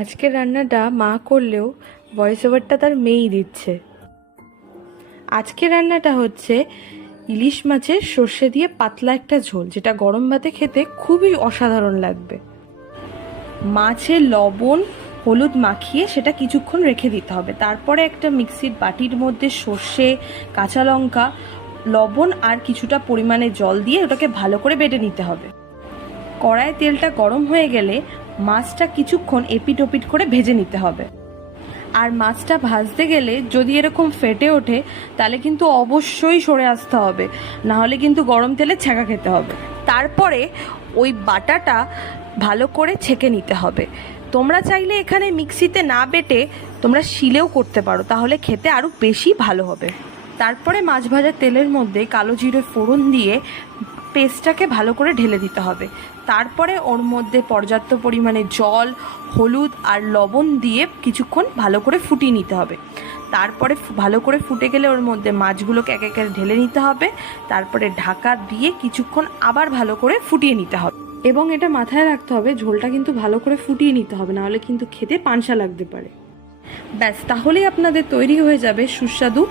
আজকের রান্নাটা মা করলেও ভয়েস ওভারটা তার মেয়েই দিচ্ছে। আজকের রান্নাটা হচ্ছে ইলিশ মাছের সর্ষে দিয়ে পাতলা একটা ঝোল, যেটা গরম ভাতে খেতে খুবই অসাধারণ লাগবে। মাছে লবণ হলুদ মাখিয়ে সেটা কিছুক্ষণ রেখে দিতে হবে। তারপরে একটা মিক্সির বাটির মধ্যে সর্ষে, কাঁচা লঙ্কা, লবণ আর কিছুটা পরিমাণে জল দিয়ে ওটাকে ভালো করে বেটে নিতে হবে। কড়াইয়ে তেলটা গরম হয়ে গেলে মাছটা কিছুক্ষণ এপিট ওপিট করে ভেজে নিতে হবে। আর মাছটা ভাজতে গেলে যদি এরকম ফেটে ওঠে তাহলে কিন্তু অবশ্যই সরে আসতে হবে, না হলে কিন্তু গরম তেলে ছ্যাঁকা খেতে হবে। তারপরে ওই বাটাটা ভালো করে ছেঁকে নিতে হবে। তোমরা চাইলে এখানে মিক্সিতে না বেটে তোমরা শিলেও করতে পারো, তাহলে খেতে আরও বেশি ভালো হবে। তারপরে মাছ ভাজার তেলের মধ্যে কালো জিরে ফোড়ন দিয়ে পেস্টটাকে ভালো করে ঢেলে দিতে হবে। তারপরে ওর মধ্যে পর্যাপ্ত পরিমাণে জল, হলুদ আর লবণ দিয়ে কিছুক্ষণ ভালো করে ফুটিয়ে নিতে হবে। তারপরে ভালো করে ফুটে গেলে ওর মধ্যে মাছগুলোকে এক এক ঢেলে নিতে হবে। তারপরে ঢাকা দিয়ে কিছুক্ষণ আবার ভালো করে ফুটিয়ে নিতে হবে। এবং এটা মাথায় রাখতে হবে, ঝোলটা কিন্তু ভালো করে ফুটিয়ে নিতে হবে, নাহলে কিন্তু খেতে পানসা লাগতে পারে। ব্যাস, তাহলেই আপনাদের তৈরি হয়ে যাবে সুস্বাদু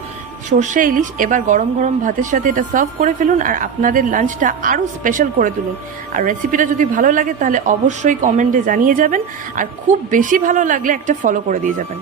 সর্ষে ইলিশ। এবার গরম গরম ভাতের সাথে এটা সার্ভ করে ফেলুন আর আপনাদের লাঞ্চটা আরও স্পেশাল করে তুলুন। আর রেসিপিটা যদি ভালো লাগে তাহলে অবশ্যই কমেন্টে জানিয়ে যাবেন, আর খুব বেশি ভালো লাগলে একটা ফলো করে দিয়ে যাবেন।